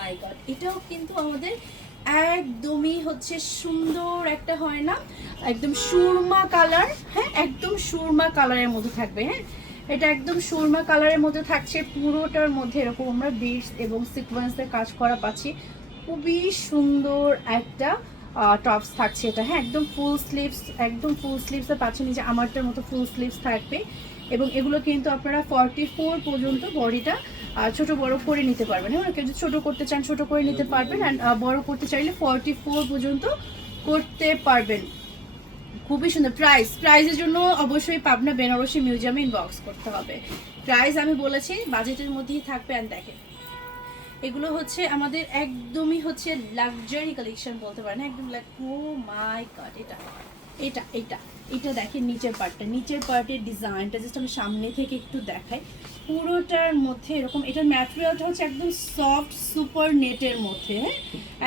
মাই god, এটাও কিন্তু আমাদের একদমই হচ্ছে সুন্দর একটা হয় না, একদম সুরমা কালার। হ্যাঁ, একদম সুরমা কালারের মধ্যে থাকবে। হ্যাঁ, এটা একদম সুরমা কালারের মধ্যে থাকছে। পুরোটার মধ্যে এরকম আমরা বিটস এবং সিকোয়েন্সের কাজ করা পাচ্ছি। খুবই সুন্দর একটা টপস থাকছে এটা। হ্যাঁ, একদম ফুল স্লিভস, একদম ফুল স্লিভসে পাচ্ছেন, যে আমারটার মতো ফুল স্লিভস থাকবে। এবং এগুলো কিন্তু আপনারা 44 পর্যন্ত বডিটা ছোট বড় করে নিতে পারবেন। হ্যাঁ, কেউ যদি ছোট করতে চান ছোট করে নিতে পারবেন, অ্যান্ড বড় করতে চাইলে 44 পর্যন্ত করতে পারবেন। খুবই সুন্দর। প্রাইসের জন্য অবশ্যই পাবনা বেনারসি মিউজিয়ামে ইনবক্স করতে হবে। প্রাইস আমি বলেছি বাজেটের মধ্যেই থাকবে। অ্যান্ড দেখেন, এগুলো হচ্ছে আমাদের একদমই হচ্ছে লাক্সারি কালেকশন বলতে পারেন। একদম ও মাই গড, এটা এটা এটা এটা দেখেন নিচের পার্টটা, নিচের পার্টের ডিজাইনটা জাস্ট আমি সামনে থেকে একটু দেখাই। পুরোটার মধ্যে এরকম, এটার ম্যাটেরিয়ালটা হচ্ছে একদম সফট সুপার নেটের মধ্যে। হ্যাঁ,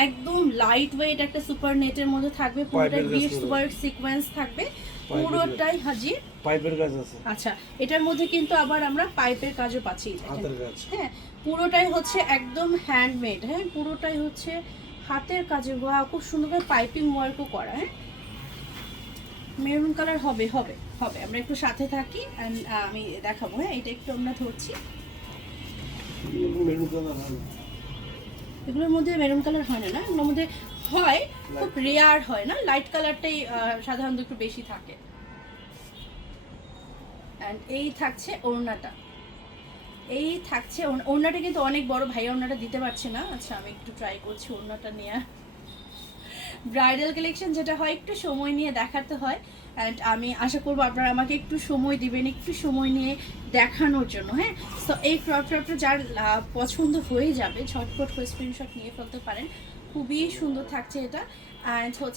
একদম লাইট ওয়েট একটা সুপার নেটের মধ্যে থাকবে। পুরোটা বিটস ওয়ার্ক সিকোয়েন্স থাকবে পুরোটাই। হাজি পাইপের কাজ আছে। আচ্ছা, এটার মধ্যে কিন্তু আবার আমরা পাইপের কাজও পাচ্ছি। হাতের কাজ। হ্যাঁ, পুরোটাই হচ্ছে একদম হ্যান্ডমেড। হ্যাঁ, পুরোটাই হচ্ছে হাতের কাজে। ওয়া, খুব সুন্দর করে পাইপিং ওয়ার্কও করা। হ্যাঁ, মেরুন কালার হবে হবে হবে আমরা একটু সাথে থাকি অ্যান্ড আমি দেখাবো। হ্যাঁ, এটা একটু আমরা ধরছি। মেরুন কালার হবে। এগুলোর মধ্যে মেরুন কালার হয় না, এগুলোর মধ্যে হয়, খুব রেয়ার হয় না, লাইট কালারটাই সাধারণত একটু বেশি থাকে। অ্যান্ড এই থাকছে ওড়নাটা, এই থাকছে ওড়নাটা কিন্তু অনেক বড়। ভাই ওড়নাটা দিতে পারছে না। আচ্ছা, আমি একটু ট্রাই করছি ওড়নাটা নিয়ে। ব্রাইডাল কালেকশন যেটা হয় একটু সময় নিয়ে দেখাতে হয়। অ্যান্ড আমি আশা করবো আপনারা আমাকে একটু সময় দিবেন, একটু সময় নিয়ে দেখানোর জন্য। হ্যাঁ, তো এই ক্রপটা যার পছন্দ হয়ে যাবে ঝটপট করে স্ক্রিনশট নিয়ে ফেলতে পারেন। খুবই সুন্দর থাকছে এটা। অ্যান্ড হচ্ছে